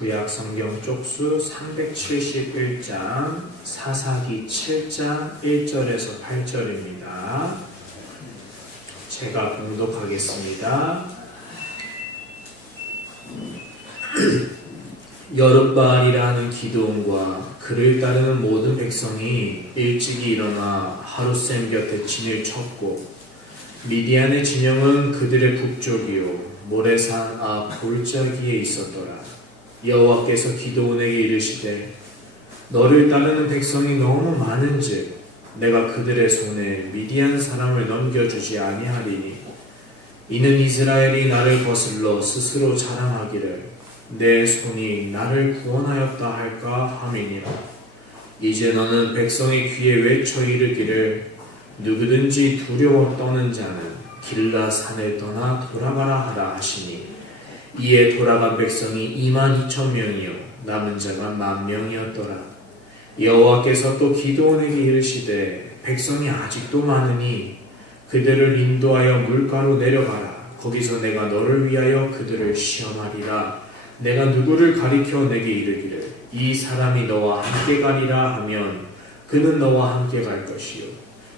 구약 성경 쪽수 371장, 사사기 7장 1절에서 8절입니다. 제가 봉독하겠습니다. 여룻바알이라 하는 기드온과 그를 따르는 모든 백성이 일찍이 일어나 하룻샘 곁에 진을 쳤고, 미디안의 진영은 그들의 북쪽이요 모레산 앞 골짜기에 있었더라. 여호와께서 기드온에게 이르시되 너를 따르는 백성이 너무 많은즉 내가 그들의 손에 미디안 사람을 넘겨주지 아니하리니 이는 이스라엘이 나를 거슬러 스스로 자랑하기를 내 손이 나를 구원하였다 할까 함이니라. 이제 너는 백성의 귀에 외쳐 이르기를 누구든지 두려워 떠는 자는 길라 산을 떠나 돌아가라 하라 하시니 이에 돌아간 백성이 22,000명이요 남은 자가 10,000명이었더라. 여호와께서 또 기드온에게 이르시되 백성이 아직도 많으니 그들을 인도하여 물가로 내려가라. 거기서 내가 너를 위하여 그들을 시험하리라. 내가 누구를 가리켜 내게 이르기를 이 사람이 너와 함께 가리라 하면 그는 너와 함께 갈 것이요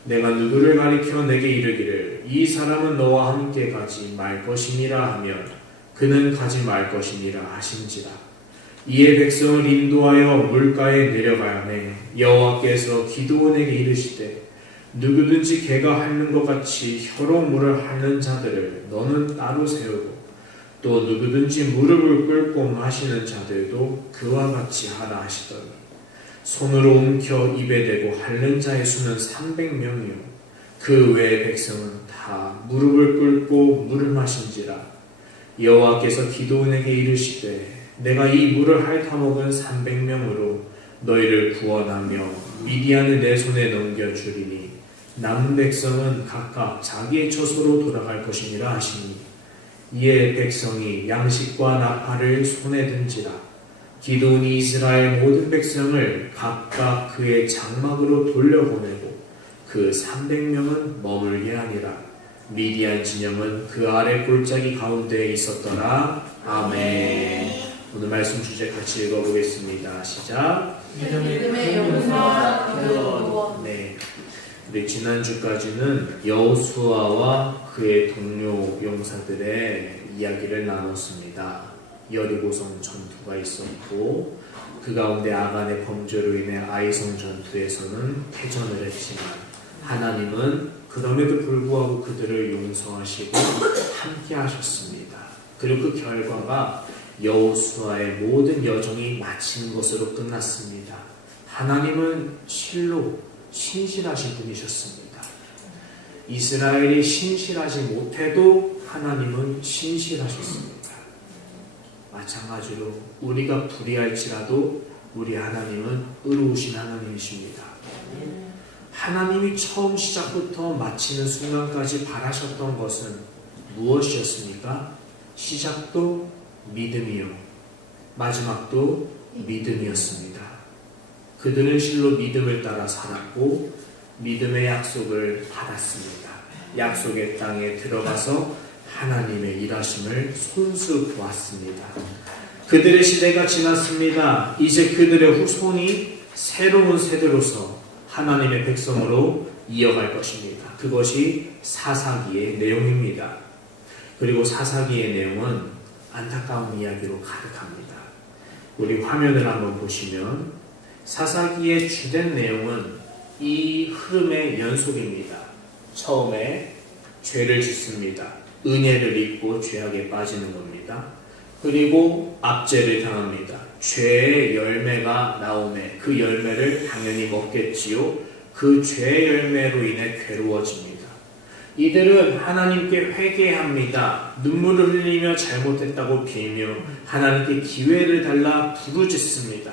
내가 누구를 가리켜 내게 이르기를 이 사람은 너와 함께 가지 말 것이니라 하면 그는 가지 말 것이니라 하신지라. 이에 백성을 인도하여 물가에 내려가야매 여호와께서 기드온에게 이르시되 누구든지 개가 핥는 것 같이 혀로 물을 핥는 자들을 너는 따로 세우고 또 누구든지 무릎을 꿇고 마시는 자들도 그와 같이 하라 하시더니 손으로 움켜 입에 대고 핥는 자의 수는 300명이요 그 외의 백성은 다 무릎을 꿇고 물을 마신지라. 여호와께서 기드온에게 이르시되 내가 이 물을 핥아먹은 300명으로 너희를 구원하며 미디안을 내 손에 넘겨주리니 남은 백성은 각각 자기의 처소로 돌아갈 것이니라 하시니 이에 백성이 양식과 나팔을 손에 든지라. 기드온이 이스라엘 모든 백성을 각각 그의 장막으로 돌려보내고 그 300명은 머물게 하니라. 미디안 진영은 그 아래 골짜기 가운데에 있었더라. 아멘. 오늘 말씀 주제 같이 읽어보겠습니다. 시작. 믿음의 용사 기드온. 네. 우리 지난주까지는 여호수아와 그의 동료 용사들의 이야기를 나눴습니다. 여리고성 전투가 있었고 그 가운데 아간의 범죄로 인해 아이성 전투에서는 패전을 했지만 하나님은 그럼에도 불구하고 그들을 용서하시고 함께 하셨습니다. 그리고 그 결과가 여호수아의 모든 여정이 마치는 것으로 끝났습니다. 하나님은 실로 신실하신 분이셨습니다. 이스라엘이 신실하지 못해도 하나님은 신실하셨습니다. 마찬가지로 우리가 불의할지라도 우리 하나님은 의로우신 하나님이십니다. 하나님이 처음 시작부터 마치는 순간까지 바라셨던 것은 무엇이었습니까? 시작도 믿음이요 마지막도 믿음이었습니다. 그들은 실로 믿음을 따라 살았고 믿음의 약속을 받았습니다. 약속의 땅에 들어가서 하나님의 일하심을 손수 보았습니다. 그들의 시대가 지났습니다. 이제 그들의 후손이 새로운 세대로서 하나님의 백성으로 이어갈 것입니다. 그것이 사사기의 내용입니다. 그리고 사사기의 내용은 안타까운 이야기로 가득합니다. 우리 화면을 한번 보시면 사사기의 주된 내용은 이 흐름의 연속입니다. 처음에 죄를 짓습니다. 은혜를 잊고 죄악에 빠지는 겁니다. 그리고 압제를 당합니다. 죄의 열매가 나오매 그 열매를 당연히 먹겠지요. 그 죄의 열매로 인해 괴로워집니다. 이들은 하나님께 회개합니다. 눈물을 흘리며 잘못했다고 빌며 하나님께 기회를 달라 부르짖습니다.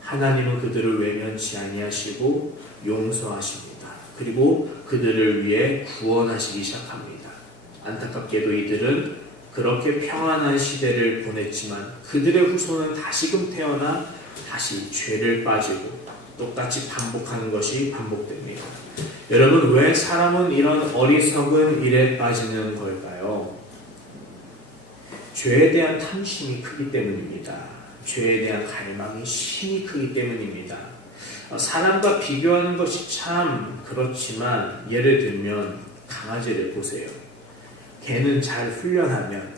하나님은 그들을 외면치 아니하시고 용서하십니다. 그리고 그들을 위해 구원하시기 시작합니다. 안타깝게도 이들은 그렇게 평안한 시대를 보냈지만 그들의 후손은 다시금 태어나 다시 죄를 빠지고 똑같이 반복하는 것이 반복됩니다. 여러분, 왜 사람은 이런 어리석은 일에 빠지는 걸까요? 죄에 대한 탐심이 크기 때문입니다. 죄에 대한 갈망이 심히 크기 때문입니다. 사람과 비교하는 것이 참 그렇지만 예를 들면 강아지를 보세요. 개는 잘 훈련하면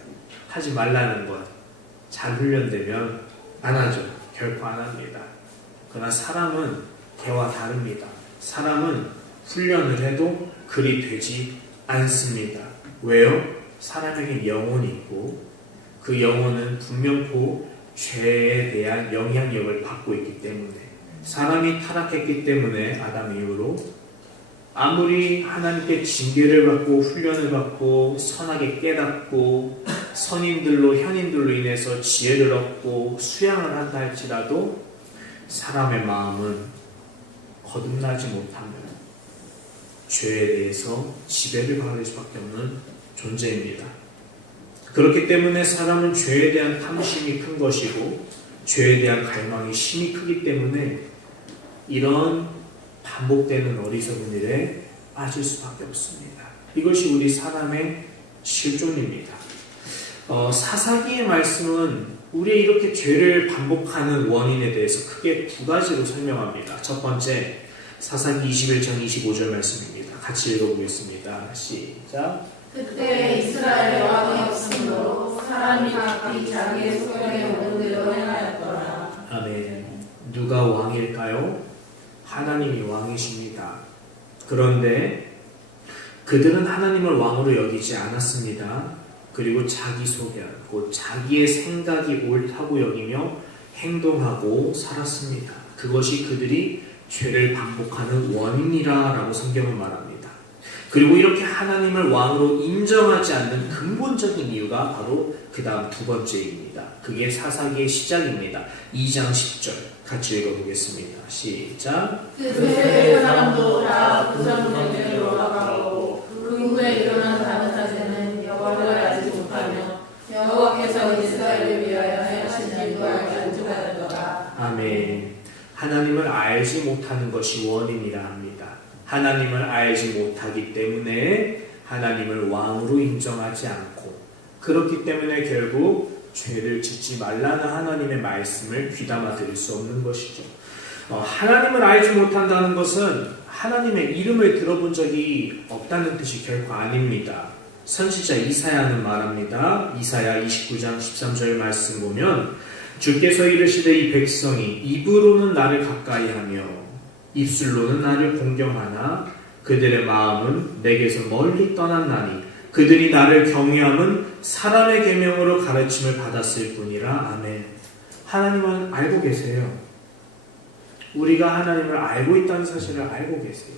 하지 말라는 것 잘 훈련되면 안 하죠. 결코 안 합니다. 그러나 사람은 개와 다릅니다. 사람은 훈련을 해도 그리 되지 않습니다. 왜요? 사람에게 영혼이 있고 그 영혼은 분명코 죄에 대한 영향력을 받고 있기 때문에 사람이 타락했기 때문에 아담 이후로 아무리 하나님께 징계를 받고 훈련을 받고 선하게 깨닫고 선인들로 현인들로 인해서 지혜를 얻고 수양을 한다 할지라도 사람의 마음은 거듭나지 못하면 죄에 대해서 지배를 받을 수밖에 없는 존재입니다. 그렇기 때문에 사람은 죄에 대한 탐심이 큰 것이고 죄에 대한 갈망이 심히 크기 때문에 이런 반복되는 어리석은 일에 빠질 수밖에 없습니다. 이것이 우리 사람의 실존입니다. 사사기의 말씀은 우리의 이렇게 죄를 반복하는 원인에 대해서 크게 두 가지로 설명합니다. 첫 번째, 사사기 21장 25절 말씀입니다. 같이 읽어보겠습니다. 시작. 그때 이스라엘에 왕이 없으므로 사람이 각기 자기의 소견에 오는 대로 행하였더라. 아멘. 누가 왕일까요? 하나님이 왕이십니다. 그런데 그들은 하나님을 왕으로 여기지 않았습니다. 그리고 자기 소견, 곧 자기의 생각이 옳다고 여기며 행동하고 살았습니다. 그것이 그들이 죄를 반복하는 원인이라고 성경은 말합니다. 그리고 이렇게 하나님을 왕으로 인정하지 않는 근본적인 이유가 바로 그 다음 두 번째입니다. 그게 사사기의 시작입니다. 2장 10절 같이 읽어보겠습니다. 시작. 그 세대 사람도 다 부자문에게 돌아가고 그 후에 일어난 다른 사제는 여호와를 알지 못하며 여호와께서 이스라엘을 위하여 행하신 일도 알지 못하였더라. 아멘. 하나님을 알지 못하는 것이 원인이라 합니다. 하나님을 알지 못하기 때문에 하나님을 왕으로 인정하지 않고 그렇기 때문에 결국 죄를 짓지 말라는 하나님의 말씀을 귀담아 들을 수 없는 것이죠. 하나님을 알지 못한다는 것은 하나님의 이름을 들어본 적이 없다는 뜻이 결코 아닙니다. 선지자 이사야는 말합니다. 이사야 29장 13절 말씀 보면 주께서 이르시되 이 백성이 입으로는 나를 가까이하며 입술로는 나를 공경하나 그들의 마음은 내게서 멀리 떠났나니 그들이 나를 경외함은 사람의 계명으로 가르침을 받았을 뿐이라. 아멘. 하나님은 알고 계세요. 우리가 하나님을 알고 있다는 사실을 알고 계세요.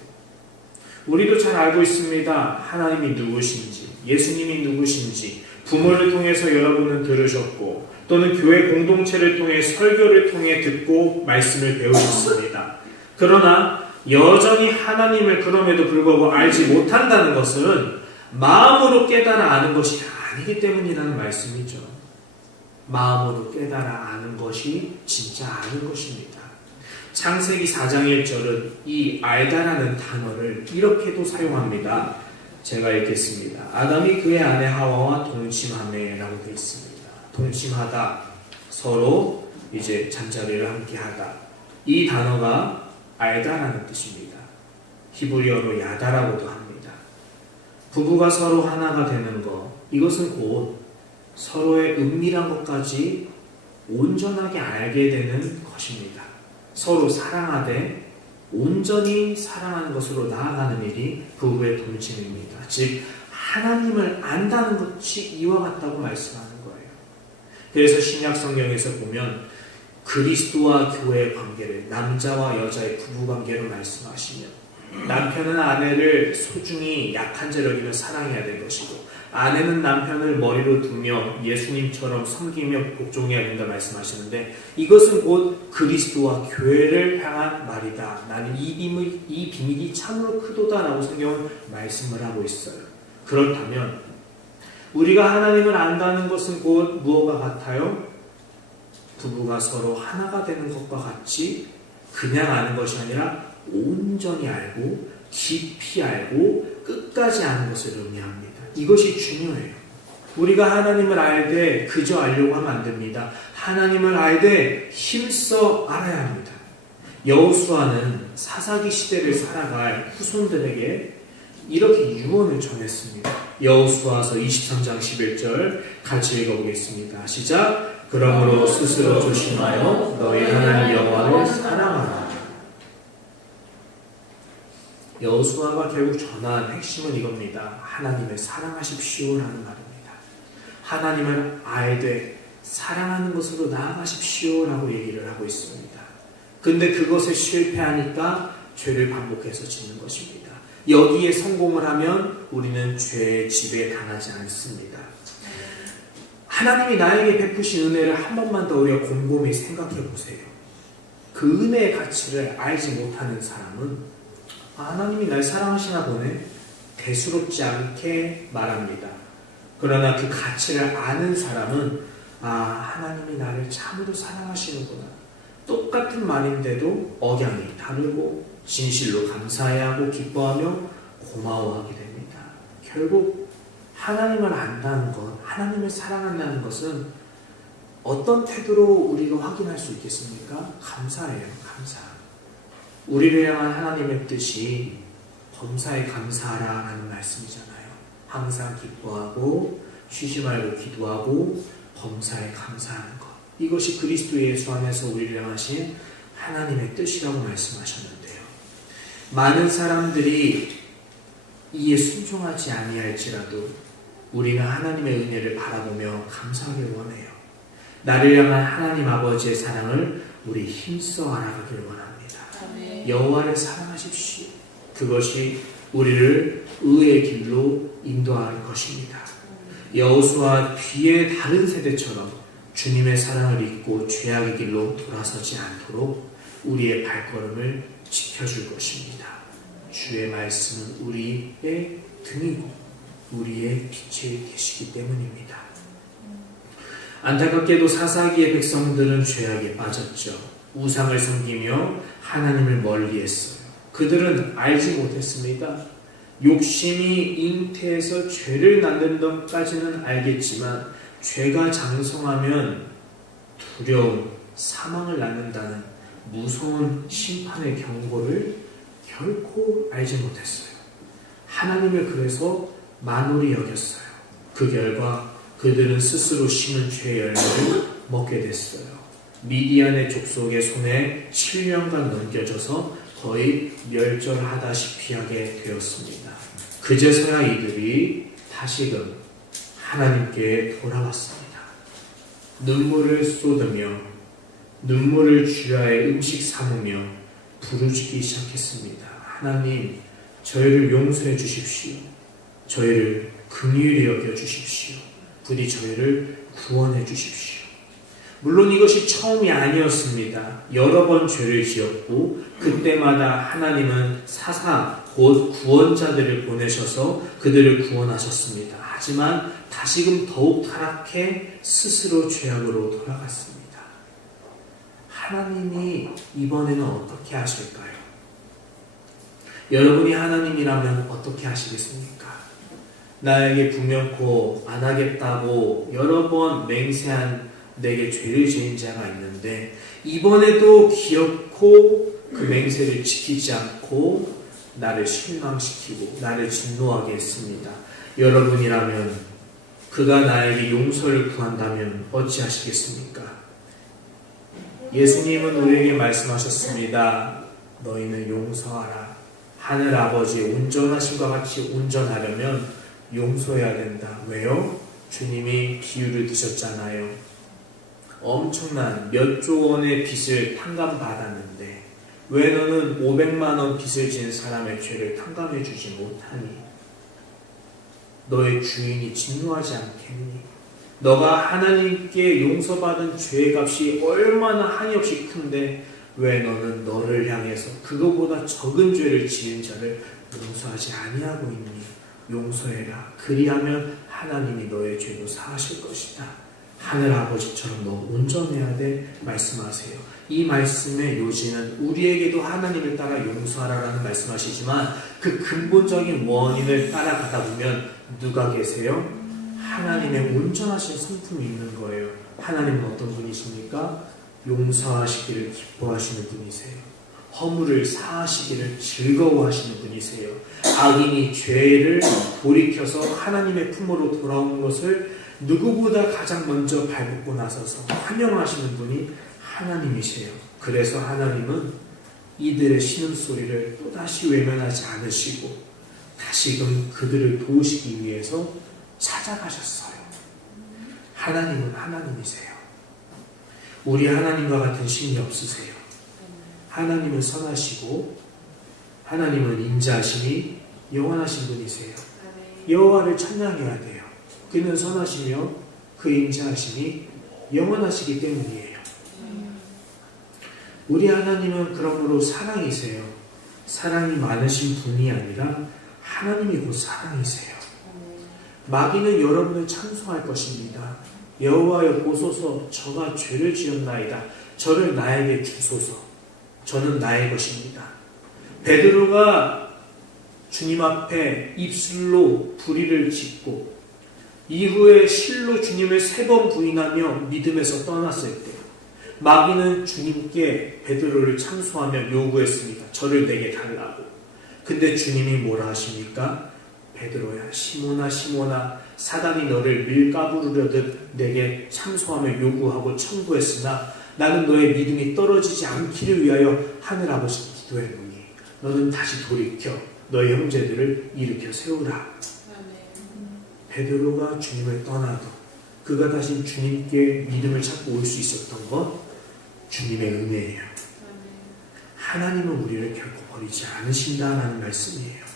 우리도 잘 알고 있습니다. 하나님이 누구신지, 예수님이 누구신지 부모를 통해서 여러분은 들으셨고 또는 교회 공동체를 통해 설교를 통해 듣고 말씀을 배우셨습니다. 그러나 여전히 하나님을 그럼에도 불구하고 알지 못한다는 것은 마음으로 깨달아 아는 것이 아니기 때문이라는 말씀이죠. 마음으로 깨달아 아는 것이 진짜 아는 것입니다. 창세기 4장 1절은 이 알다라는 단어를 이렇게도 사용합니다. 제가 읽겠습니다. 아담이 그의 아내 하와와 동침하매라고 되어 있습니다. 동침하다, 서로 이제 잠자리를 함께 하다. 이 단어가 알다라는 뜻입니다. 히브리어로 야다라고도 합니다. 부부가 서로 하나가 되는 것, 이것은 곧 서로의 은밀한 것까지 온전하게 알게 되는 것입니다. 서로 사랑하되 온전히 사랑하는 것으로 나아가는 일이 부부의 동침입니다. 즉 하나님을 안다는 것이 이와 같다고 말씀하는 거예요. 그래서 신약 성경에서 보면 그리스도와 교회의 관계를 남자와 여자의 부부관계로 말씀하시며 남편은 아내를 소중히 약한 자를 여기며 사랑해야 될 것이고 아내는 남편을 머리로 두며 예수님처럼 섬기며 복종해야 된다 말씀하시는데 이것은 곧 그리스도와 교회를 향한 말이다. 나는 이 비밀이 참으로 크도다 라고 성경은 말씀을 하고 있어요. 그렇다면 우리가 하나님을 안다는 것은 곧 무엇과 같아요? 부부가 서로 하나가 되는 것과 같이 그냥 아는 것이 아니라 온전히 알고 깊이 알고 끝까지 아는 것을 의미합니다. 이것이 중요해요. 우리가 하나님을 알되 그저 알려고 하면 안 됩니다. 하나님을 알되 힘써 알아야 합니다. 여호수아는 사사기 시대를 살아갈 후손들에게 이렇게 유언을 전했습니다. 여호수아서 23장 11절 같이 읽어보겠습니다. 시작. 그러므로 스스로 조심하여 너희 하나님 여호와를 사랑하라. 여호수아가 결국 전한 핵심은 이겁니다. 하나님을 사랑하십시오라는 말입니다. 하나님을 알되 사랑하는 것으로 나아가십시오라고 얘기를 하고 있습니다. 근데 그것에 실패하니까 죄를 반복해서 짓는 것입니다. 여기에 성공을 하면 우리는 죄의 지배에 당하지 않습니다. 하나님이 나에게 베푸신 은혜를 한 번만 더 우리가 곰곰이 생각해 보세요. 그 은혜의 가치를 알지 못하는 사람은 하나님이 날 사랑하시나 보네 대수롭지 않게 말합니다. 그러나 그 가치를 아는 사람은 하나님이 나를 참으로 사랑하시는구나. 똑같은 말인데도 억양이 다르고 진실로 감사해야 하고 기뻐하며 고마워하게 됩니다. 결국 하나님을 안다는 것, 하나님을 사랑한다는 것은 어떤 태도로 우리가 확인할 수 있겠습니까? 감사해요. 감사. 우리를 향한 하나님의 뜻이 범사에 감사하라라는 말씀이잖아요. 항상 기뻐하고 쉬지 말고 기도하고 범사에 감사하는 것. 이것이 그리스도 예수 안에서 우리를 향하신 하나님의 뜻이라고 말씀하셨는데요. 많은 사람들이 이에 순종하지 아니할지라도 우리가 하나님의 은혜를 바라보며 감사하길 원해요. 나를 향한 하나님 아버지의 사랑을 우리 힘써 알아가길 원합니다. 여호와를 사랑하십시오. 그것이 우리를 의의 길로 인도할 것입니다. 여호수아 뒤의 다른 세대처럼 주님의 사랑을 잊고 죄악의 길로 돌아서지 않도록 우리의 발걸음을 지켜줄 것입니다. 주의 말씀은 우리의 등이고 우리의 빛이 되시기 때문입니다. 안타깝게도 사사기의 백성들은 죄악에 빠졌죠. 우상을 섬기며 하나님을 멀리했어요. 그들은 알지 못했습니다. 욕심이 잉태해서 죄를 낳는 것까지는 알겠지만 죄가 장성하면 두려움, 사망을 낳는다는 무서운 심판의 경고를 결코 알지 못했어요. 하나님을 그래서 만홀히 여겼어요. 그 결과 그들은 스스로 심은 죄의 열매를 먹게 됐어요. 미디안의 족속의 손에 7년간 넘겨져서 거의 멸절하다시피 하게 되었습니다. 그제서야 이들이 다시금 하나님께 돌아왔습니다. 눈물을 쏟으며 눈물을 주야의 음식 삼으며 부르짖기 시작했습니다. 하나님, 저희를 용서해 주십시오. 저희를 긍휼히 여겨 주십시오. 부디 저희를 구원해 주십시오. 물론 이것이 처음이 아니었습니다. 여러 번 죄를 지었고 그때마다 하나님은 사사 곧 구원자들을 보내셔서 그들을 구원하셨습니다. 하지만 다시금 더욱 타락해 스스로 죄악으로 돌아갔습니다. 하나님이 이번에는 어떻게 하실까요? 여러분이 하나님이라면 어떻게 하시겠습니까? 나에게 분명코 안 하겠다고 여러 번 맹세한 내게 죄를 지은 자가 있는데 이번에도 기어코 그 맹세를 지키지 않고 나를 실망시키고 나를 진노하게 했습니다. 여러분이라면 그가 나에게 용서를 구한다면 어찌하시겠습니까? 예수님은 우리에게 말씀하셨습니다. 너희는 용서하라. 하늘 아버지의 온전하심과 같이 온전하려면 용서해야 된다. 왜요? 주님이 비유를 드셨잖아요. 엄청난 몇 조 원의 빚을 탕감받았는데 왜 너는 500만 원 빚을 지는 사람의 죄를 탕감해 주지 못하니? 너의 주인이 진노하지 않겠니? 너가 하나님께 용서받은 죄의 값이 얼마나 한없이 큰데 왜 너는 너를 향해서 그거보다 적은 죄를 지은 자를 용서하지 아니하고 있니? 용서해라. 그리하면 하나님이 너의 죄도 사하실 것이다. 하늘 아버지처럼 너 온전해야 돼 말씀하세요. 이 말씀의 요지는 우리에게도 하나님을 따라 용서하라라는 말씀하시지만 그 근본적인 원인을 따라가다 보면 누가 계세요? 하나님의 온전하신 성품이 있는 거예요. 하나님은 어떤 분이십니까? 용서하시기를 기뻐하시는 분이세요. 허물을 사하시기를 즐거워하시는 분이세요. 악인이 죄를 돌이켜서 하나님의 품으로 돌아오는 것을 누구보다 가장 먼저 밟고 나서서 환영하시는 분이 하나님이세요. 그래서 하나님은 이들의 신음소리를 또다시 외면하지 않으시고 다시금 그들을 도우시기 위해서 찾아가셨어요. 하나님은 하나님이세요. 우리 하나님과 같은 신이 없으세요. 하나님은 선하시고 하나님은 인자하심이 영원하신 분이세요. 여호와를 찬양해야 돼요. 그는 선하시며 그 인자하심이 영원하시기 때문이에요. 우리 하나님은 그러므로 사랑이세요. 사랑이 많으신 분이 아니라 하나님이 곧 사랑이세요. 마귀는 여러분을 찬송할 것입니다. 여호와여 보소서, 저가 죄를 지었나이다. 저를 나에게 주소서. 저는 나의 것입니다. 베드로가 주님 앞에 입술로 불의를 짓고 이후에 실로 주님을 3번 부인하며 믿음에서 떠났을 때 마귀는 주님께 베드로를 참소하며 요구했습니다. 저를 내게 달라고. 근데 주님이 뭐라 하십니까? 베드로야, 시몬아 시몬아, 사단이 너를 밀가부르려듯 내게 참소하며 요구하고 청구했으나 나는 너의 믿음이 떨어지지 않기를 위하여 하늘아버지께 기도했노니 너는 다시 돌이켜 너의 형제들을 일으켜 세우라. 베드로가 주님을 떠나도 그가 다시 주님께 믿음을 찾고 올 수 있었던 것 주님의 은혜예요. 하나님은 우리를 결코 버리지 않으신다라는 말씀이에요.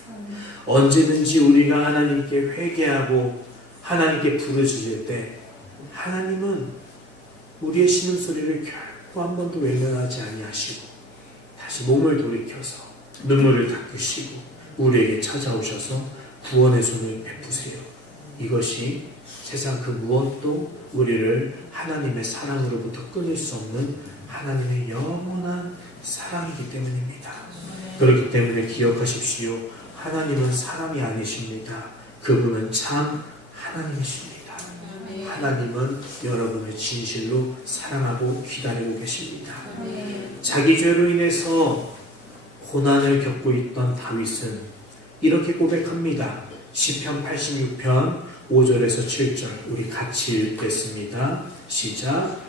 언제든지 우리가 하나님께 회개하고 하나님께 부르짖을 때 하나님은 우리의 신음소리를 결코 한 번도 외면하지 아니하시고 다시 몸을 돌이켜서 눈물을 닦으시고 우리에게 찾아오셔서 구원의 손을 베푸세요. 이것이 세상 그 무엇도 우리를 하나님의 사랑으로부터 끊을 수 없는 하나님의 영원한 사랑이기 때문입니다. 그렇기 때문에 기억하십시오. 하나님은 사람이 아니십니다. 그분은 참 하나님이십니다. 하나님은 여러분을 진실로 사랑하고 기다리고 계십니다. 자기 죄로 인해서 고난을 겪고 있던 다윗은 이렇게 고백합니다. 시편 86편 5절에서 7절 우리 같이 읽겠습니다. 시작.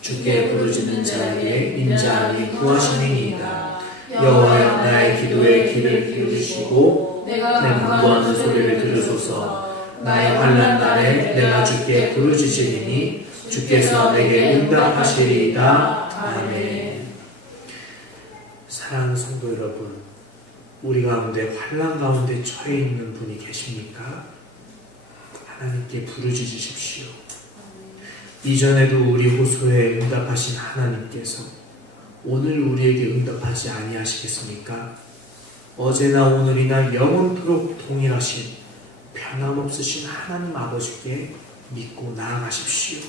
주께 부르짖는 자에게 인자함이 구하심이니이다. 여호와여 나의 기도에 귀를 기울이시고 내가 구하는 소리를 들으소서. 나의 환난 날에 내가 주께 부르짖으리니 주께서 내게 응답하시리이다. 아멘. 사랑하는 성도 여러분, 우리 가운데 환난 가운데 처해 있는 분이 계십니까? 하나님께 부르짖으십시오. 이전에도 우리 호소에 응답하신 하나님께서 오늘 우리에게 응답하지 아니하시겠습니까? 어제나 오늘이나 영원토록 동일하신 변함없으신 하나님 아버지께 믿고 나아가십시오.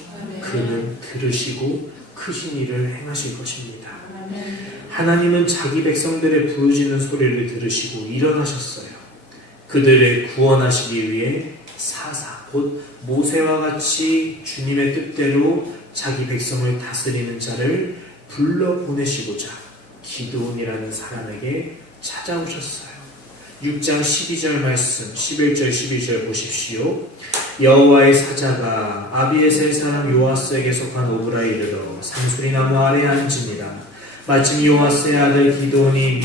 그는 들으시고 크신 일을 행하실 것입니다. 하나님은 자기 백성들의 부르짖는 소리를 들으시고 일어나셨어요. 그들을 구원하시기 위해 사사 곧 모세와 같이 주님의 뜻대로 자기 백성을 다스리는 자를 불러 보내시고자 기드온이라는 사람에게 찾아오셨어요. 6장 12절 말씀 11절 12절 보십시오. 여호와의 사자가 아비에셀 사람 요아스에게 속한 오브라에 이르러 상수리 나무 아래에 앉으니라. 마침 요아스의 아들 기드온이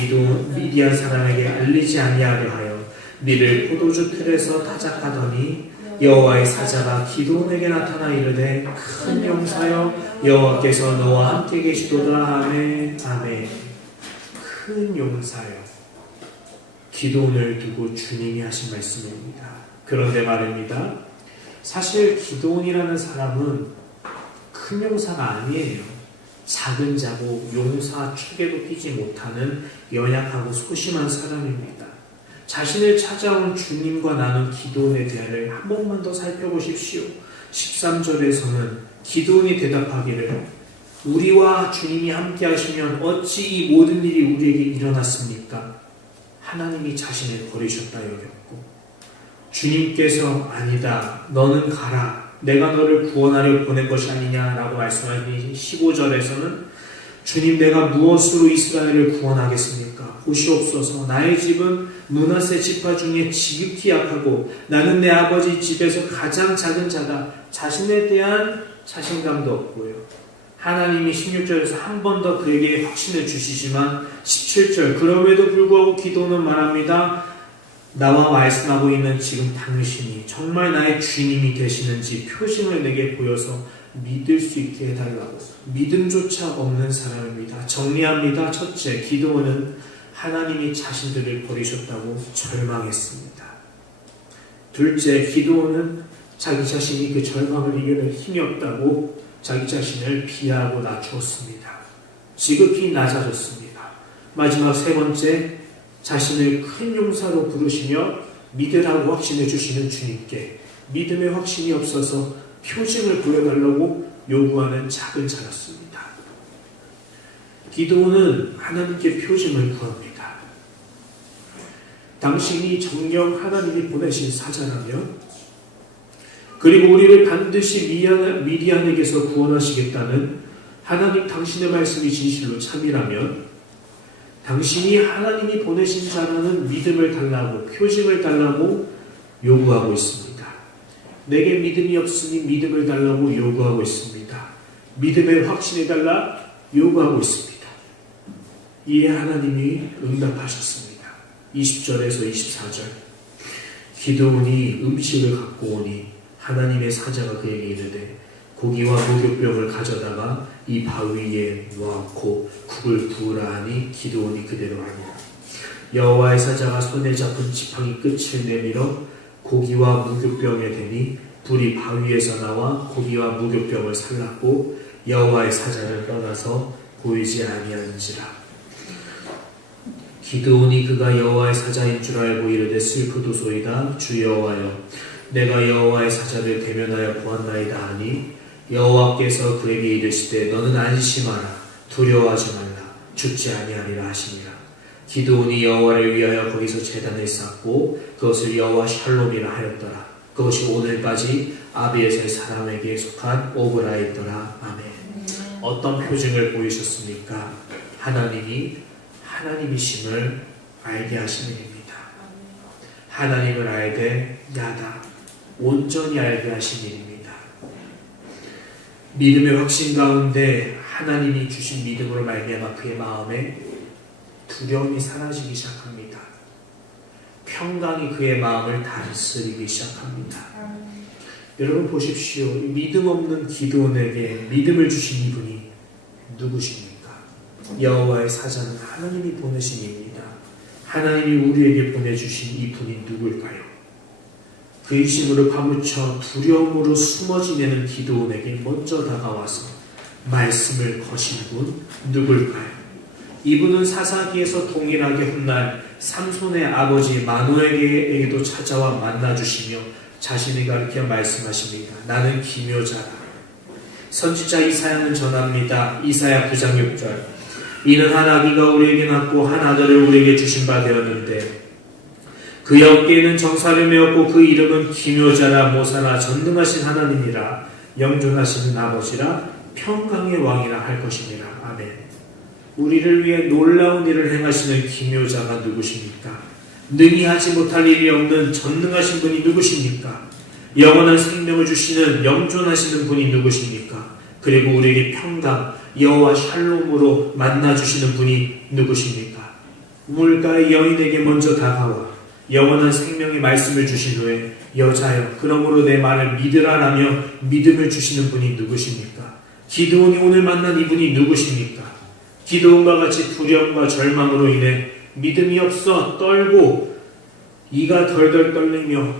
미디안 사람에게 알리지 아니하려 하여 밀을 포도주 틀에서 타작하더니 여호와의 사자가 기드온에게 나타나 이르되 큰 용사여 여호와께서 너와 함께 계시도다. 아멘. 아멘. 큰 용사여, 기드온을 두고 주님이 하신 말씀입니다. 그런데 말입니다. 사실 기드온이라는 사람은 큰 용사가 아니에요. 작은 자고 용사 축에도 끼지 못하는 연약하고 소심한 사람입니다. 자신을 찾아온 주님과 나눈 기드온의 대화를 한 번만 더 살펴보십시오. 13절에서는 기드온이 대답하기를 우리와 주님이 함께 하시면 어찌 이 모든 일이 우리에게 일어났습니까? 하나님이 자신을 버리셨다 여겼고 주님께서 아니다, 너는 가라, 내가 너를 구원하려 보낸 것이 아니냐라고 말씀하신 15절에서는 주님, 내가 무엇으로 이스라엘을 구원하겠습니까? 보시옵소서, 나의 집은 므낫세 지파 중에 지극히 약하고 나는 내 아버지 집에서 가장 작은 자다. 자신에 대한 자신감도 없고요. 하나님이 16절에서 한 번 더 그에게 확신을 주시지만 17절, 그럼에도 불구하고 기도는 말합니다. 나와 말씀하고 있는 지금 당신이 정말 나의 주님이 되시는지 표징을 내게 보여서 믿을 수 있게 해달라고. 믿음조차 없는 사람입니다. 정리합니다. 첫째, 기도원은 하나님이 자신들을 버리셨다고 절망했습니다. 둘째, 기도원은 자기 자신이 그 절망을 이겨낼 힘이 없다고 자기 자신을 비하하고 낮추었습니다. 지극히 낮아졌습니다. 마지막 세 번째, 자신을 큰 용사로 부르시며 믿으라고 확신해 주시는 주님께 믿음의 확신이 없어서 표징을 보여달라고 요구하는 작은 자였습니다. 기도원은 하나님께 표징을 구합니다. 당신이 정녕 하나님이 보내신 사자라며, 그리고 우리를 반드시 미디안에게서 구원하시겠다는 하나님 당신의 말씀이 진실로 참이라면 당신이 하나님이 보내신 자라는 믿음을 달라고, 표징을 달라고 요구하고 있습니다. 내게 믿음이 없으니 믿음을 달라고 요구하고 있습니다. 믿음의 확신을 달라 요구하고 있습니다. 이에 하나님이 응답하셨습니다. 20절에서 24절, 기드온이 음식을 갖고 오니 하나님의 사자가 그에게 이르되 고기와 목욕병을 가져다가 이 바위 위에 놓고 국을 부으라 하니 기드온이 그대로 하니라. 여호와의 사자가 손에 잡은 지팡이 끝을 내밀어 고기와 무교병에 대니 불이 바위에서 나와 고기와 무교병을 살랐고 여호와의 사자를 떠나서 보이지 아니하는지라. 기드온이 그가 여호와의 사자인 줄 알고 이르되 슬프도소이다. 주 여호와여, 내가 여호와의 사자를 대면하여 보았나이다 하니 여호와께서 그에게 이르시되 너는 안심하라, 두려워하지 말라, 죽지 아니하리라 하시니라. 기드온이 여호와를 위하여 거기서 제단을 쌓고 그것을 여호와 샬롬이라 하였더라. 그것이 오늘까지 아비에셀 사람에게 속한 오브라에 있더라. 아멘. 어떤 표징을 보이셨습니까? 하나님이 하나님이심을 알게 하신 일입니다. 하나님을 알되 야다, 온전히 알게 하신 일입니다. 믿음의 확신 가운데 하나님이 주신 믿음으로 말미암아 그의 마음에 두려움이 사라지기 시작합니다. 평강이 그의 마음을 다스리기 시작합니다. 여러분 보십시오. 믿음 없는 기드온에게 믿음을 주신 이분이 누구십니까? 여호와의 사자는 하나님이 보내신 이입니다. 하나님이 우리에게 보내주신 이분이 누굴까요? 그 입심으로 파묻혀 두려움으로 숨어 지내는 기드온에게 먼저 다가와서 말씀을 거신 분 누굴까요? 이분은 사사기에서 동일하게 훗날 삼손의 아버지 마노에게도 찾아와 만나주시며 자신을 가리켜 말씀하십니다. 나는 기묘자다. 선지자 이사야는 전합니다. 이사야 9장 6절, 이는 한 아기가 우리에게 낳고 한 아들을 우리에게 주신 바 되었는데 그의 어깨에는 정사를 메었고 그 이름은 기묘자라, 모사라, 전능하신 하나님이라, 영존하시는 아버지라, 평강의 왕이라 할 것이니라. 아멘. 우리를 위해 놀라운 일을 행하시는 기묘자가 누구십니까? 능히 하지 못할 일이 없는 전능하신 분이 누구십니까? 영원한 생명을 주시는 영존하시는 분이 누구십니까? 그리고 우리에게 평강, 여호와 샬롬으로 만나주시는 분이 누구십니까? 우물가의 여인에게 먼저 다가와 영원한 생명의 말씀을 주신 후에 여자여, 그러므로 내 말을 믿으라라며 믿음을 주시는 분이 누구십니까? 기드온이 오늘 만난 이분이 누구십니까? 기드온과 같이 두려움과 절망으로 인해 믿음이 없어 떨고 이가 덜덜 떨리며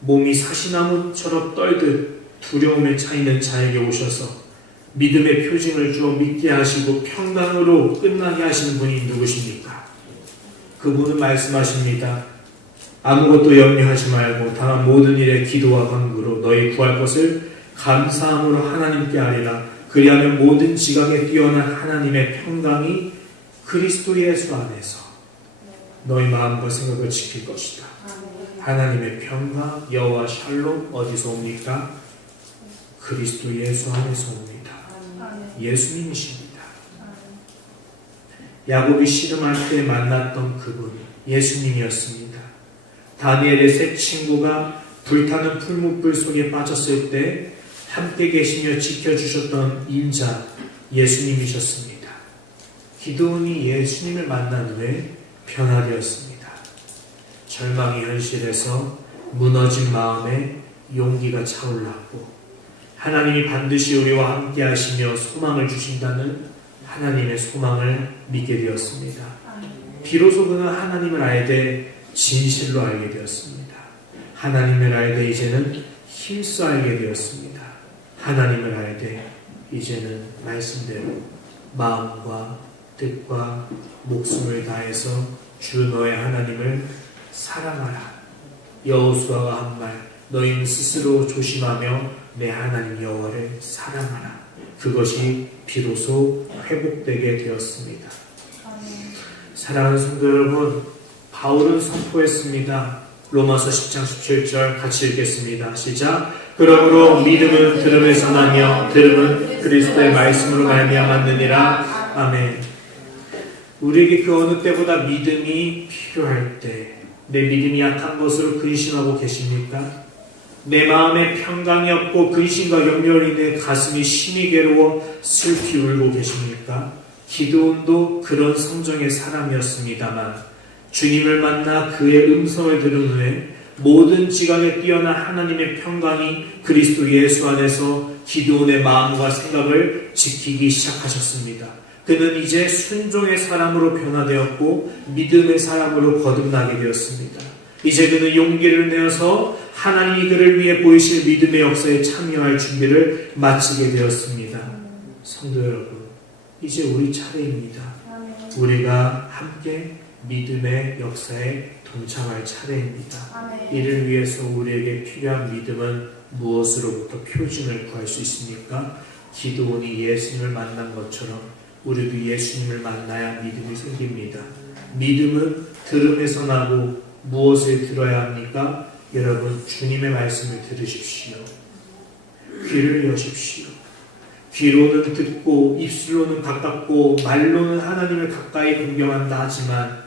몸이 사시나무처럼 떨듯 두려움에 차이는 자에게 오셔서 믿음의 표징을 주어 믿게 하시고 평강으로 끝나게 하시는 분이 누구십니까? 그분은 말씀하십니다. 아무것도 염려하지 말고 다만 모든 일에 기도와 간구로 너희 구할 것을 감사함으로 하나님께 하리라. 그리하면 모든 지각에 뛰어난 하나님의 평강이 그리스도 예수 안에서 너희 마음과 생각을 지킬 것이다. 하나님의 평강, 여호와 샬롬 어디서 옵니까? 그리스도 예수 안에서 옵니다. 예수님이십니다. 야곱이 씨름할 때 만났던 그분 예수님이었습니다. 다니엘의 세 친구가 불타는 풀무불 속에 빠졌을 때 함께 계시며 지켜주셨던 인자 예수님이셨습니다. 기드온이 예수님을 만난 후에 변화되었습니다. 절망의 현실에서 무너진 마음에 용기가 차올랐고 하나님이 반드시 우리와 함께 하시며 소망을 주신다는 하나님의 소망을 믿게 되었습니다. 비로소 그는 하나님을 알되 진실로 알게 되었습니다. 하나님을 알되 이제는 힘써 알게 되었습니다. 하나님을 알되 이제는 말씀대로 마음과 뜻과 목숨을 다해서 주 너의 하나님을 사랑하라. 여호수아가 한 말, 너희는 스스로 조심하며 내 하나님 여호와를 사랑하라. 그것이 비로소 회복되게 되었습니다. 사랑하는 성도 여러분, 바울은 선포했습니다. 로마서 10장 17절 같이 읽겠습니다. 시작. 그러므로 믿음은 들음에서 나며 들음은 그리스도의 말씀으로 말미암았느니라. 아멘. 우리에게 그 어느 때보다 믿음이 필요할 때 내 믿음이 약한 것으로 근심하고 계십니까? 내 마음에 평강이 없고 근심과 염려로 인해 가슴이 심히 괴로워 슬피 울고 계십니까? 기드온도 그런 성정의 사람이었습니다만 주님을 만나 그의 음성을 들은 후에 모든 지각에 뛰어난 하나님의 평강이 그리스도 예수 안에서 기드온의 마음과 생각을 지키기 시작하셨습니다. 그는 이제 순종의 사람으로 변화되었고 믿음의 사람으로 거듭나게 되었습니다. 이제 그는 용기를 내어서 하나님이 그를 위해 보이실 믿음의 역사에 참여할 준비를 마치게 되었습니다. 성도 여러분, 이제 우리 차례입니다. 우리가 함께 믿음의 역사에 동참할 차례입니다. 이를 위해서 우리에게 필요한 믿음은 무엇으로부터 표징을 구할 수 있습니까? 기드온이 예수님을 만난 것처럼 우리도 예수님을 만나야 믿음이 생깁니다. 믿음은 들음에서 나고 무엇을 들어야 합니까? 여러분, 주님의 말씀을 들으십시오. 귀를 여십시오. 귀로는 듣고 입술로는 가깝고 말로는 하나님을 가까이 공경한다 하지만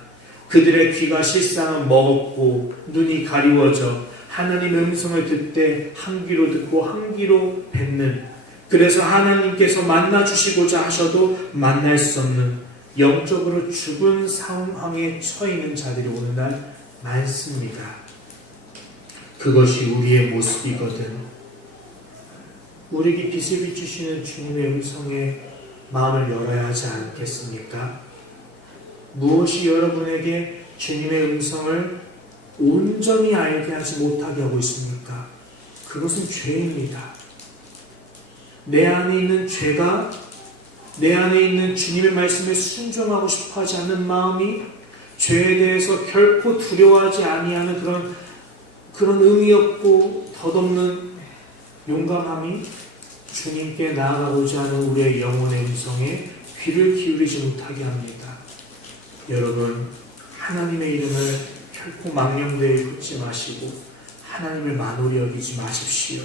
그들의 귀가 실상은 먹었고 눈이 가리워져 하나님의 음성을 듣되 한 귀로 듣고 한 귀로 뱉는, 그래서 하나님께서 만나주시고자 하셔도 만날 수 없는 영적으로 죽은 상황에 처해 있는 자들이 오는 날 많습니다. 그것이 우리의 모습이거든. 우리에게 빛을 비추시는 주님의 음성에 마음을 열어야 하지 않겠습니까? 무엇이 여러분에게 주님의 음성을 온전히 알게 하지 못하게 하고 있습니까? 그것은 죄입니다. 내 안에 있는 죄가, 내 안에 있는 주님의 말씀에 순종하고 싶어하지 않는 마음이 죄에 대해서 결코 두려워하지 아니하는 그런 의미 없고 덧없는 용감함이 주님께 나아가고자 하는 우리의 영혼의 음성에 귀를 기울이지 못하게 합니다. 여러분, 하나님의 이름을 결코 망령되이 붙지 마시고 하나님을 만홀히 여기지 마십시오.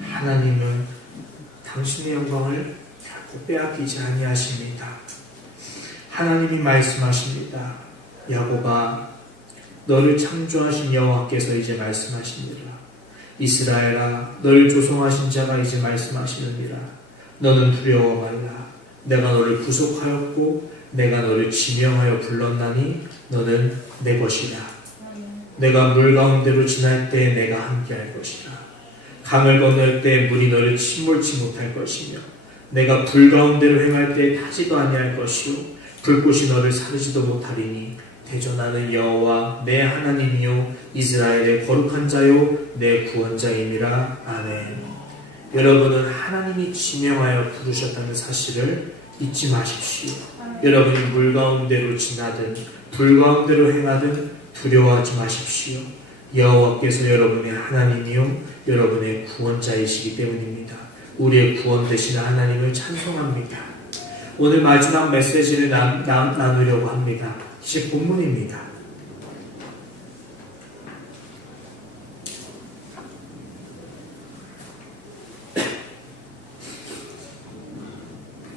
하나님은 당신의 영광을 결코 빼앗기지 아니하십니다. 하나님이 말씀하십니다. 야곱아, 너를 창조하신 여호와께서 이제 말씀하시니라. 이스라엘아, 너를 조성하신 자가 이제 말씀하시느니라. 너는 두려워 말라. 내가 너를 구속하였고 내가 너를 지명하여 불렀나니 너는 내 것이라. 내가 물 가운데로 지날 때 내가 함께할 것이라. 강을 건널 때 물이 너를 침몰치 못할 것이며 내가 불 가운데로 행할 때 타지도 아니할 것이요 불꽃이 너를 사르지도 못하리니 대저 나는 여호와 내 하나님이요 이스라엘의 거룩한 자요 내 구원자임이라. 아멘. 여러분은 하나님이 지명하여 부르셨다는 사실을 잊지 마십시오. 여러분이 물 가운데로 지나든 불 가운데로 행하든 두려워하지 마십시오. 여호와께서 여러분의 하나님이요 여러분의 구원자이시기 때문입니다. 우리의 구원 되시는 하나님을 찬송합니다. 오늘 마지막 메시지를 나누려고 합니다. 이제 본문입니다.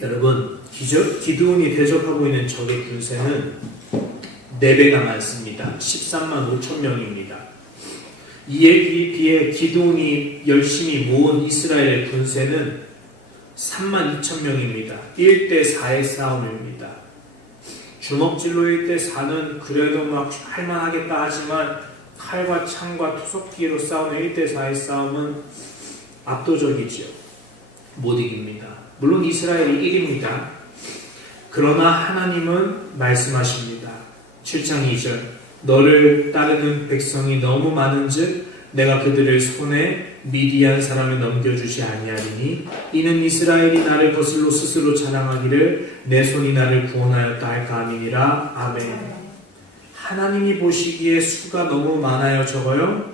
여러분, 기드온이 대적하고 있는 적의 군세는 4배가 많습니다. 13만 5천 명입니다. 이에 비해 기드온이 열심히 모은 이스라엘의 군세는 3만 2천 명입니다. 1대4의 싸움입니다. 주먹질로 1대4는 그래도 막 할만하겠다 하지만 칼과 창과 투석기로 싸우는 1대4의 싸움은 압도적이죠. 못 이깁니다. 물론 이스라엘이 1입니다. 그러나 하나님은 말씀하십니다. 7장 2절 너를 따르는 백성이 너무 많은즉 내가 그들을 손에 미디안 사람에 넘겨주지 아니하리니 이는 이스라엘이 나를 거슬러 스스로 자랑하기를 내 손이 나를 구원하였다 할까 함이니라. 아멘. 하나님이 보시기에 수가 너무 많아요, 적어요?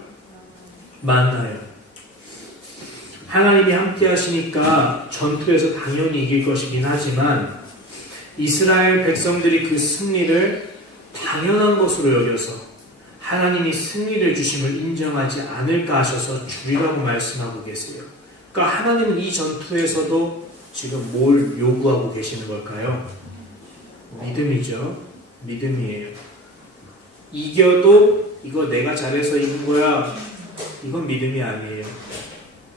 많아요. 하나님이 함께 하시니까 전투에서 당연히 이길 것이긴 하지만 이스라엘 백성들이 그 승리를 당연한 것으로 여겨서 하나님이 승리를 주심을 인정하지 않을까 하셔서 줄이라고 말씀하고 계세요. 그러니까 하나님은 이 전투에서도 지금 뭘 요구하고 계시는 걸까요? 믿음이죠. 믿음이에요. 이겨도 이거 내가 잘해서 이긴 거야. 이건 믿음이 아니에요.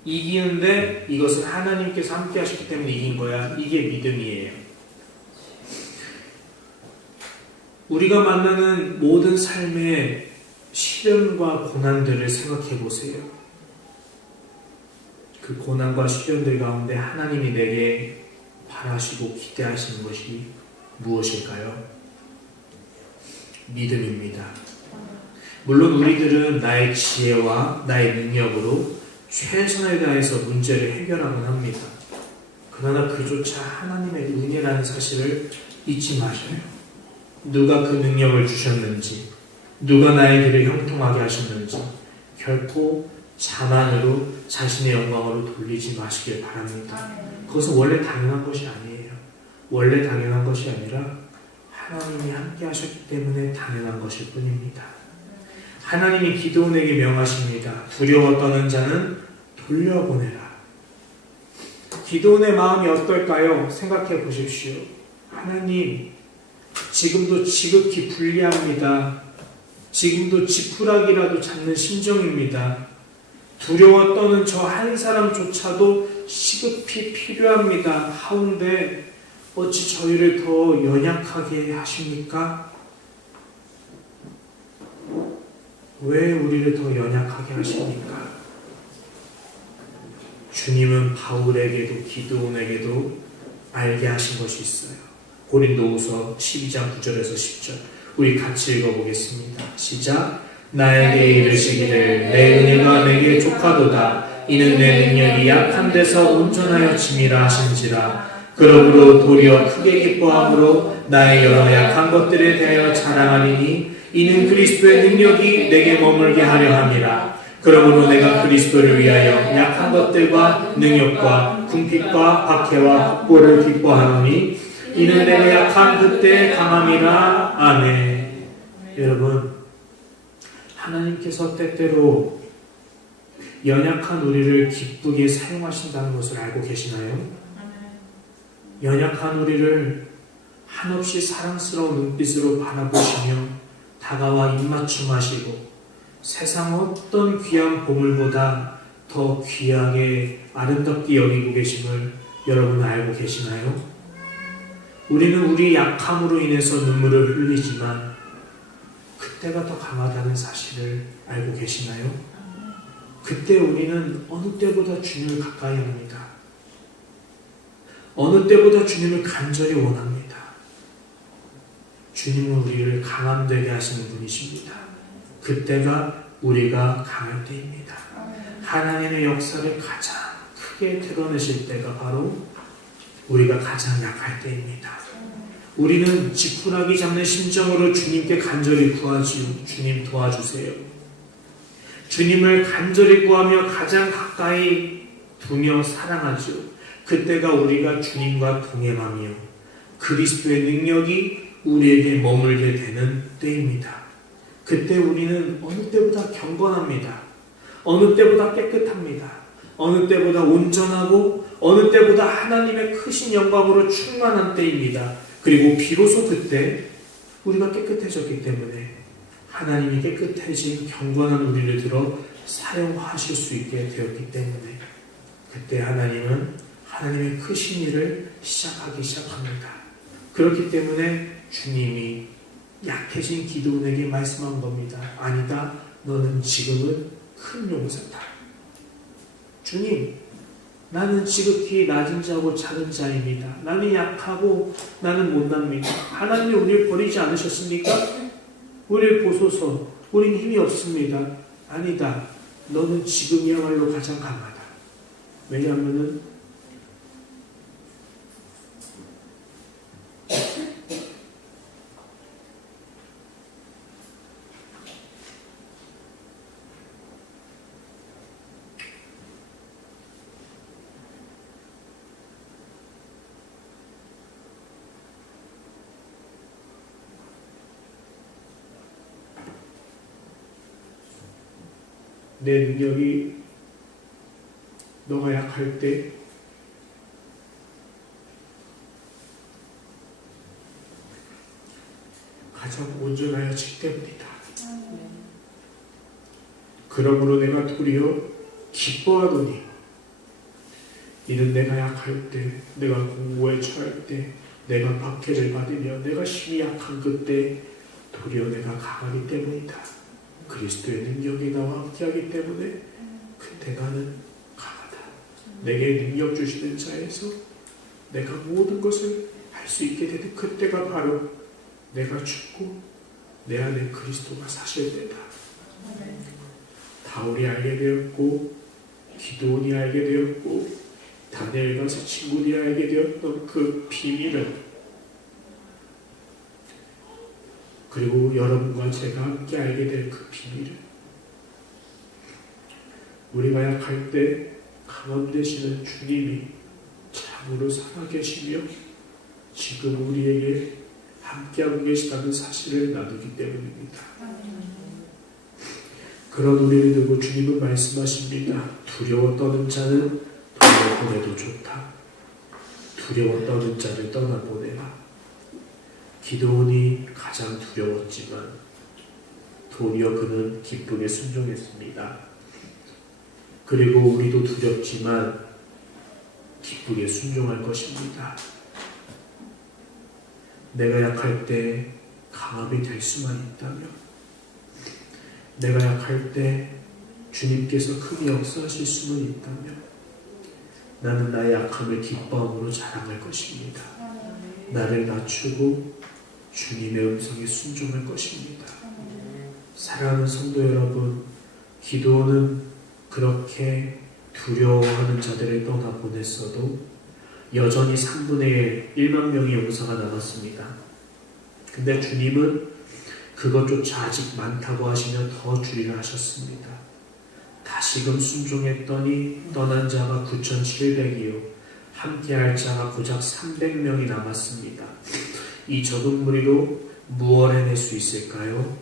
이기는데 이것은 하나님께서 함께 하셨기 때문에 이긴 거야. 이게 믿음이에요. 우리가 만나는 모든 삶의 시련과 고난들을 생각해 보세요. 그 고난과 시련들 가운데 하나님이 내게 바라시고 기대하시는 것이 무엇일까요? 믿음입니다. 물론 우리들은 나의 지혜와 나의 능력으로 최선을 다해서 문제를 해결하곤 합니다. 그러나 그조차 하나님의 은혜라는 사실을 잊지 마셔요. 누가 그 능력을 주셨는지, 누가 나의 길을 형통하게 하셨는지 결코 자만으로 자신의 영광으로 돌리지 마시길 바랍니다. 그것은 원래 당연한 것이 아니에요. 원래 당연한 것이 아니라 하나님이 함께 하셨기 때문에 당연한 것일 뿐입니다. 하나님이 기드온에게 명하십니다. 두려워 떠는 자는 돌려보내라. 기드온의 마음이 어떨까요? 생각해 보십시오. 하나님, 지금도 지극히 불리합니다. 지금도 지푸라기라도 잡는 심정입니다. 두려워 떠는 저 한 사람조차도 시급히 필요합니다. 하운데 어찌 저희를 더 연약하게 하십니까? 왜 우리를 더 연약하게 하십니까? 주님은 바울에게도 기드온에게도 알게 하신 것이 있어요. 고린도후서 12장 9절에서 10절 우리 같이 읽어보겠습니다. 시작. 나에게 이르시기를 내 은혜가 내게 족하도다. 이는 내 능력이 약한 데서 온전하여 짐이라 하신지라. 그러므로 도리어 크게 기뻐함으로 나의 여러 약한 것들에 대하여 자랑하리니 이는 그리스도의 능력이 내게 머물게 하려 함이라. 그러므로 내가 그리스도를 위하여 약한 것들과 능력과 궁핍과 박해와 박보를 기뻐하노니 이는 내가 약한 그때 강함이라. 아멘. 여러분, 하나님께서 때때로 연약한 우리를 기쁘게 사용하신다는 것을 알고 계시나요? 연약한 우리를 한없이 사랑스러운 눈빛으로 바라보시며 다가와 입맞춤하시고 세상 어떤 귀한 보물보다 더 귀하게 아름답게 여기고 계심을 여러분 알고 계시나요? 우리는 우리 약함으로 인해서 눈물을 흘리지만 그때가 더 강하다는 사실을 알고 계시나요? 그때 우리는 어느 때보다 주님을 가까이 합니다. 어느 때보다 주님을 간절히 원합니다. 주님은 우리를 강함되게 하시는 분이십니다. 그때가 우리가 강할 때입니다. 하나님의 역사를 가장 크게 드러내실 때가 바로 우리가 가장 약할 때입니다. 우리는 지푸라기 잡는 심정으로 주님께 간절히 구하지요. 주님 도와주세요. 주님을 간절히 구하며 가장 가까이 두며 사랑하죠. 그때가 우리가 주님과 동행하며 그리스도의 능력이 우리에게 머물게 되는 때입니다. 그때 우리는 어느 때보다 경건합니다. 어느 때보다 깨끗합니다. 어느 때보다 온전하고 어느 때보다 하나님의 크신 영광으로 충만한 때입니다. 그리고 비로소 그때 우리가 깨끗해졌기 때문에 하나님이 깨끗해진 경건한 우리를 들어 사용하실 수 있게 되었기 때문에 그때 하나님은 하나님의 크신 일을 시작하기 시작합니다. 그렇기 때문에 주님이 약해진 기드온에게 말씀한 겁니다. 아니다, 너는 지금은 큰 용사다. 주님, 나는 지극히 낮은 자고 작은 자입니다. 나는 약하고 나는 못납니다. 하나님이 우리를 버리지 않으셨습니까? 우리를 보소서. 우린 힘이 없습니다. 아니다, 너는 지금이야말로 가장 강하다. 왜냐하면은 내 능력이 너가 약할 때 가장 온전하여지기 때문이다. 그러므로 내가 도리어 기뻐하노니 이는 내가 약할 때, 내가 공고에 처할 때, 내가 박해를 받으며 내가 심히 약한 그때 도리어 내가 강하기 때문이다. 그리스도의 능력이 나와 함께하기 때문에 그때 나는 강하다. 내게 능력 주시는 자에서 내가 모든 것을 할 수 있게 되는 그때가 바로 내가 죽고 내 안에 그리스도가 사실 때다. 다울이 알게 되었고 기드온이 알게 되었고 다니엘과 제 친구들이 알게 되었던 그 비밀을, 그리고 여러분과 제가 함께 알게 될 그 비밀을, 우리가 약할 때 강함 되시는 주님이 참으로 살아계시며 지금 우리에게 함께하고 계시다는 사실을 나누기 때문입니다. 그런 우리를 두고 주님은 말씀하십니다. 두려워 떠는 자는 떠나보내도 좋다. 두려워 떠는 자를 떠나보내라. 기드온이 가장 두려웠지만 도리어 그는 기쁘게 순종했습니다. 그리고 우리도 두렵지만 기쁘게 순종할 것입니다. 내가 약할 때 강함이 될 수만 있다면, 내가 약할 때 주님께서 크게 역사하실 수만 있다면 나는 나의 약함을 기뻐함으로 자랑할 것입니다. 나를 낮추고 주님의 음성에 순종할 것입니다. 사랑하는 성도 여러분, 기드온은 그렇게 두려워하는 자들을 떠나보냈어도 여전히 3분의 1만 명의 용사가 남았습니다. 근데 주님은 그것조차 아직 많다고 하시며 더 줄이라 하셨습니다. 다시금 순종했더니 떠난 자가 9,700이요 함께할 자가 고작 300명이 남았습니다. 이 적은 무리로 무엇을 해낼 수 있을까요?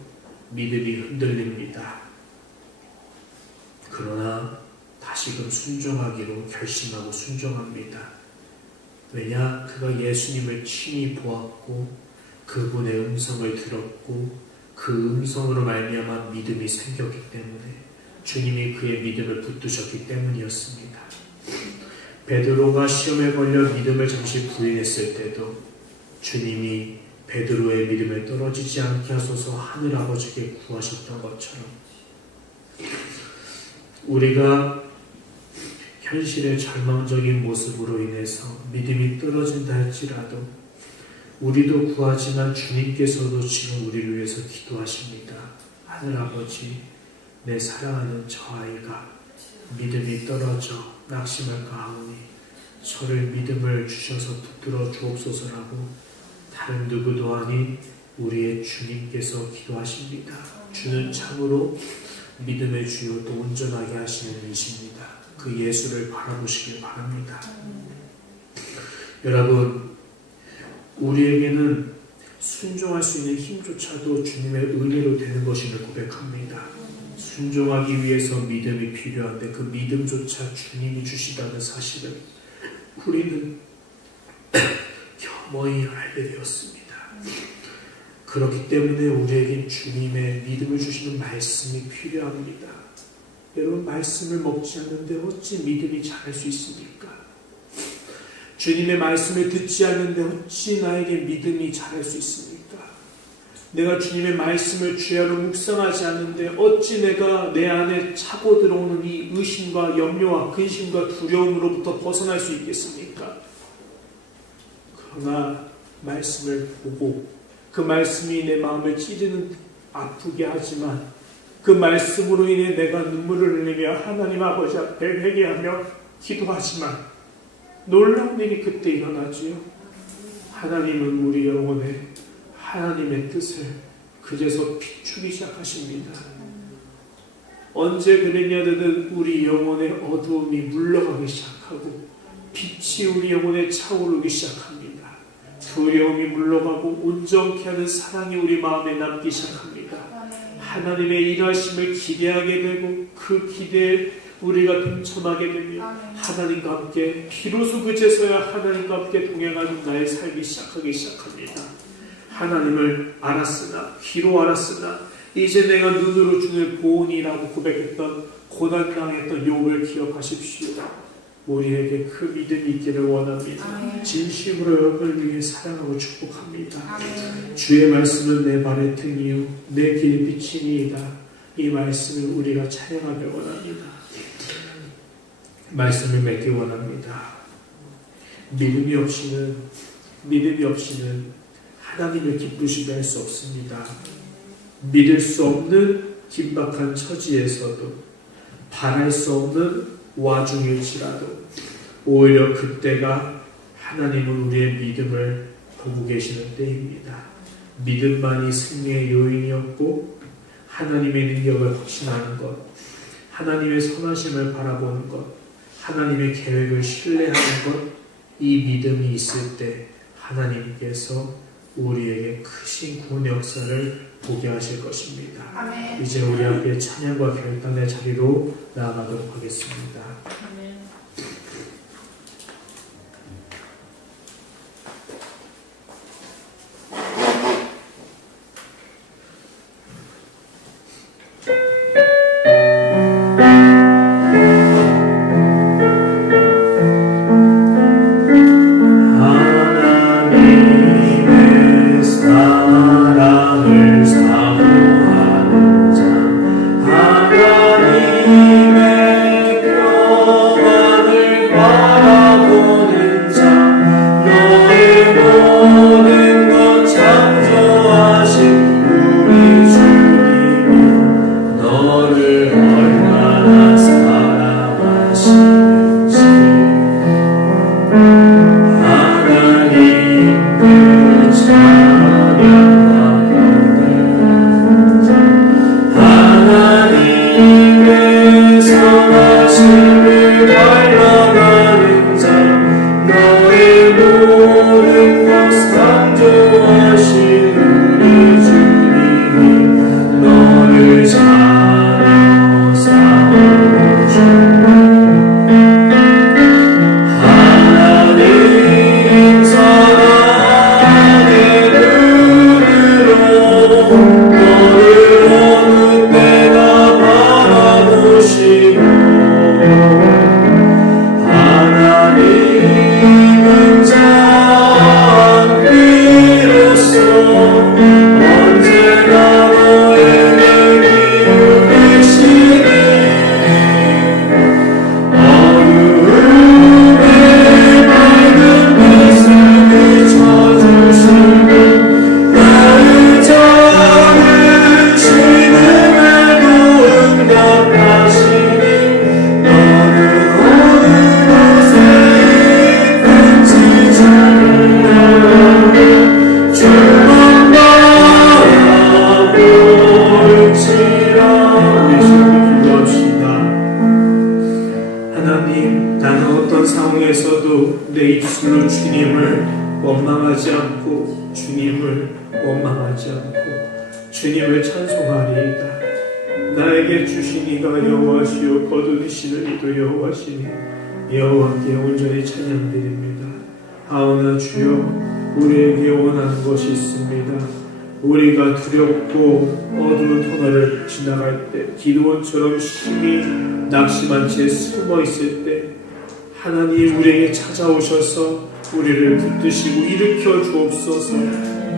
믿음이 흔들립니다. 그러나 다시금 순종하기로 결심하고 순종합니다. 왜냐? 그가 예수님을 친히 보았고 그분의 음성을 들었고 그 음성으로 말미암아 믿음이 생겼기 때문에, 주님이 그의 믿음을 붙드셨기 때문이었습니다. 베드로가 시험에 걸려 믿음을 잠시 부인했을 때도 주님이 베드로의 믿음을 떨어지지 않게 하소서 하늘 아버지께 구하셨던 것처럼, 우리가 현실의 절망적인 모습으로 인해서 믿음이 떨어진다 할지라도 우리도 구하지만 주님께서도 지금 우리를 위해서 기도하십니다. 하늘 아버지, 내 사랑하는 저 아이가 믿음이 떨어져 낙심할까 하오니 저를 믿음을 주셔서 붙들어 주옵소서라고 다른 누구도 아닌 우리의 주님께서 기도하십니다. 주는 참으로 믿음의 주요 또 온전하게 하시는 이십니다. 그 예수를 바라보시길 바랍니다. 여러분, 우리에게는 순종할 수 있는 힘조차도 주님의 은혜로 되는 것임을 고백합니다. 순종하기 위해서 믿음이 필요한데 그 믿음조차 주님이 주시다는 사실을 우리는 겸허히 알게 되었습니다. 그렇기 때문에 우리에게 주님의 믿음을 주시는 말씀이 필요합니다. 여러분, 말씀을 먹지 않는데 어찌 믿음이 자랄 수 있습니까? 주님의 말씀을 듣지 않는데 어찌 나에게 믿음이 자랄 수 있습니까? 내가 주님의 말씀을 주야로 묵상하지 않는데 어찌 내가 내 안에 차고 들어오는 이 의심과 염려와 근심과 두려움으로부터 벗어날 수 있겠습니까? 그러나 말씀을 보고 그 말씀이 내 마음을 찌르는 아프게 하지만 그 말씀으로 인해 내가 눈물을 흘리며 하나님 아버지 앞에 회개하며 기도하지만 놀라운 일이 그때 일어나지요. 하나님은 우리 영혼에 하나님의 뜻을 그제서 비추기 시작하십니다. 언제 그랬냐든 우리 영혼의 어두움이 물러가기 시작하고 빛이 우리 영혼에 차오르기 시작합니다. 두려움이 물러가고 온전케 하는 사랑이 우리 마음에 남기 시작합니다. 하나님의 일하심을 기대하게 되고 그 기대에 우리가 동참하게 되며 하나님과 함께 비로소 그제서야 하나님과 함께 동행하는 나의 삶이 시작합니다. 하나님을 알았으나 귀로 알았으나 이제 내가 눈으로 주를 보오니라고 고백했던 고난당했던 욥을 기억하십시오. 우리에게 그 믿음이 있기를 원합니다. 진심으로 여러분을 위해 사랑하고 축복합니다. 주의 말씀은 내 발의 등이요 내 길 빛이니이다. 이 말씀을 우리가 찬양하길 원합니다. 말씀을 맺기 원합니다. 믿음이 없이는 하나님을 기쁘시게 할 수 없습니다. 믿을 수 없는 긴박한 처지에서도 바랄 수 없는 와중일지라도 오히려 그때가 하나님은 우리의 믿음을 보고 계시는 때입니다. 믿음만이 승리의 요인이었고 하나님의 능력을 확신하는 것, 하나님의 선하심을 바라보는 것, 하나님의 계획을 신뢰하는 것, 이 믿음이 있을 때 하나님께서 우리에게 크신 구원 역사를 보게 하실 것입니다. 아멘. 이제 우리 앞에 찬양과 결단의 자리로 나아가도록 하겠습니다. 아멘. 주님을 찬송하리이다. 나에게 주신 이가 여호와시요 거두시는 이도 여호와시니 여호와께 온전히 찬양드립니다. 하오나 주여, 우리에게 원하는 것이 있습니다. 우리가 두렵고 어두운 터널을 지나갈 때, 기드온처럼 심히 낙심한 채 숨어 있을 때 하나님 우리에게 찾아오셔서 우리를 붙드시고 일으켜 주옵소서.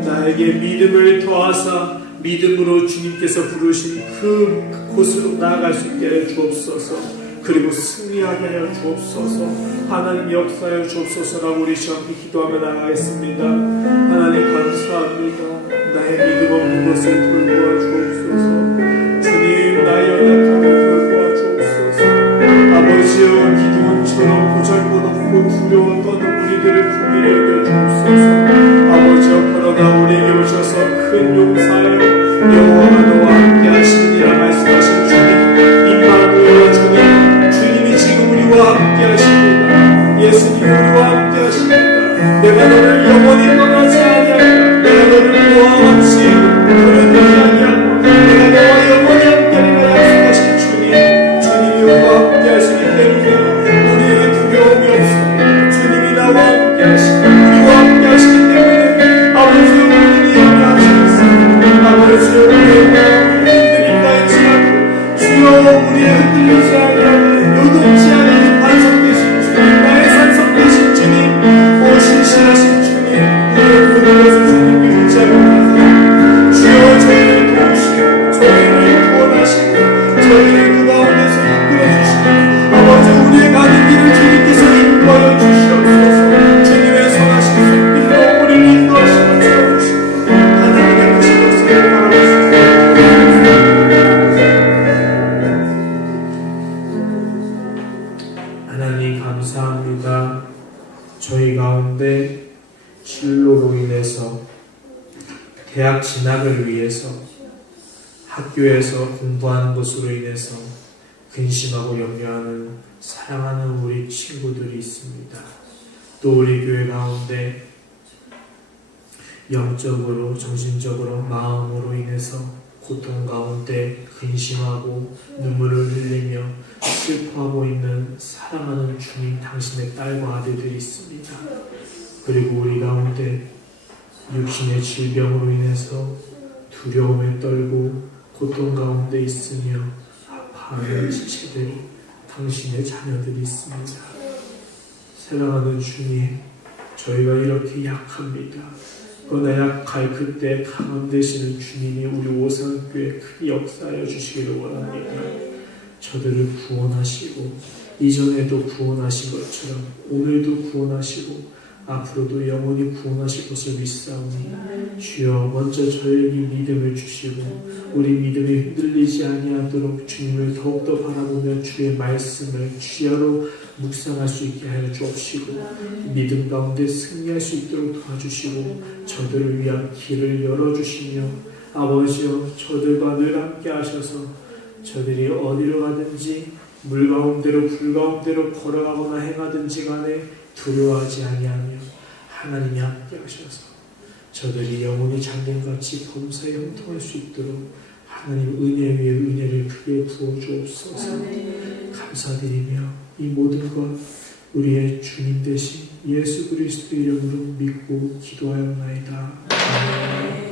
나에게 믿음을 더하사 믿음으로 주님께서 부르신 그 곳으로 나아갈 수 있게 하여 주옵소서. 그리고 승리하게 하여 주옵소서. 하나님 역사하여 주옵소서라고 우리 함께 기도하며 나아가겠습니다. 하나님 감사합니다. 나의 믿음 없는 것을 돌보아 주옵소서. 주님, 나의 연약함을 돌보아 주옵소서. 아버지여, 기드온처럼 보잘것없고 두려워 떠는 우리들을 긍휼히 여겨 주옵소서. 아버지여, 그러나 우리에게 오셔서 큰 용사여 여호와가 너와 함께 하시느니라 말씀하신 주님, 임마누엘 주님, 주님이 지금 우리와 함께 하십니다. 예수님이 우리와 함께 하십니다. 내가 너를 영원히 떠나지 아니하리라. 내가 너를 보아와 같이 버려두지 아니하고 내가 너와 영원히 함께하리라 약속하신 주님, 주님이 우리와 함께 하시기 때문에 우리에게 두려움이 없습니다. 주님이 나와 함께 하시고 우리와 함께 하시기 때문에 아버지여, 우리를 예배하시겠습니다. 아버지여, 우리의 흔들린다 할지라도 주여, 우리의 흔들리지 아니하고 요동치 않은 반석 되신 주님, 나의 산석 되신 주님, 오 신실하신 주님, 우리의 모든 것을 주님께 의지하며 나아갑니다. 주여, 저희를 도우시고 저희를 구원하시고 저희를 그 가운데서 이끌어주시고 아버지, 우리의 가는 길을 주님께서 인도하여 주시옵소서. 주님의 선하신 손길로 우리를 인도하시고 세워주시고 하나님의 크신 역사를 바라보시옵소서. 하나님 감사합니다. 저희 가운데 진로로 인해서, 대학 진학을 위해서, 학교에서 공부하는 것으로 인해서 근심하고 염려하는 사랑하는 우리 친구들이 있습니다. 또 우리 교회 가운데 영적으로, 정신적으로, 마음으로 인해서 고통 가운데 근심하고 눈물을 흘리며 슬퍼하고 있는 사랑하는 주님, 당신의 딸과 아들들이 있습니다. 그리고 우리 가운데 육신의 질병으로 인해서 두려움에 떨고 고통 가운데 있으며 아파하는 지체들, 당신의 자녀들이 있습니다. 사랑하는 주님, 저희가 이렇게 약합니다. 그러나 약할 그때 강함 되시는 주님이 우리 오산교회에 크게 역사하여 주시기를 원합니다. 저들을 구원하시고 이전에도 구원하신 것처럼 오늘도 구원하시고 앞으로도 영원히 구원하실 것을 믿사오니 주여, 먼저 저에게 믿음을 주시고 우리 믿음이 흔들리지 아니하도록 주님을 더욱더 바라보며 주의 말씀을 주야로 묵상할 수 있게 하여 주옵시고 믿음 가운데 승리할 수 있도록 도와주시고 저들을 위한 길을 열어주시며 아버지여, 저들과 늘 함께 하셔서 저들이 어디로 가든지 물 가운데로 불 가운데로 걸어가거나 행하든지 간에 두려워하지 아니하며 하나님이 함께 하셔서 저들이 영혼이 장님같이 범사에 형통할 수 있도록 하나님 은혜 위에 은혜를 크게 부어주옵소서. 감사드리며 이 모든 것 우리의 주님 되신 예수 그리스도 이름으로 믿고 기도하옵나이다. 아멘.